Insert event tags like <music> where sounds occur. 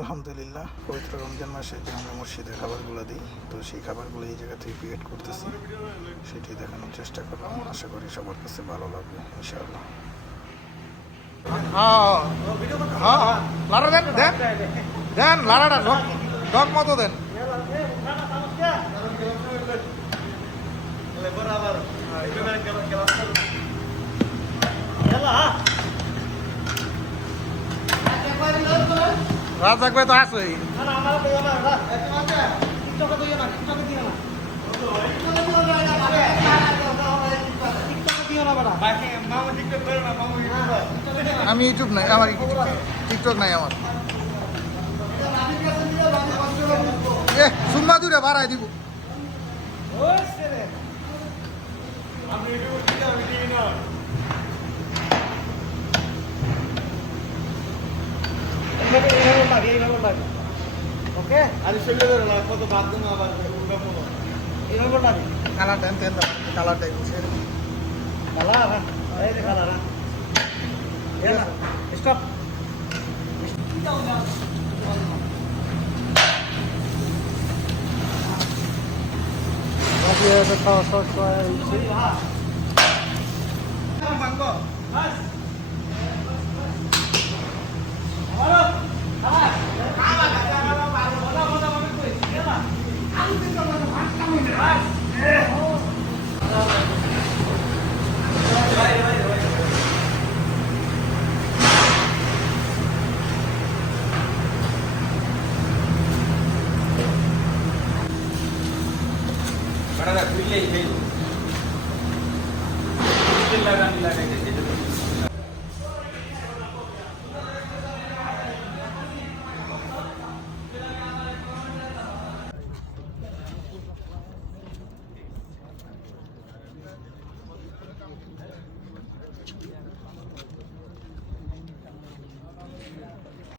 আলহামদুলিল্লাহ পবিত্র রমজান মাসে যে আমরা মসজিদে খাবারগুলো দিই তো সেই খাবারগুলো এই জায়গা থেকে ক্রিয়েট করতেছি। সেটি দেখানোর চেষ্টা করলাম। আশা করি সবার কাছে ভালো লাগবে ইনশাআল্লাহ। হ্যাঁ হ্যাঁ। লাড়া দেন লাড়াটা ঢক মতো দেন। রাজাক ভাই তো আসেই আমি ইউটিউব নাই, আমার টিকটক নাই আমার। সুম্মা দূরে বাড়াই দিব। <laughs> ওকে? আরে সেগুলো ধরে না কত বাদ দেন আবার এইভাবে লাগে কালার টাইম তেল কালার টাইম কালার এই কালার। স্টপ। খাওয়া সব মাংস। আমারও வடக குயிலை இல்லாதான் இல்லாத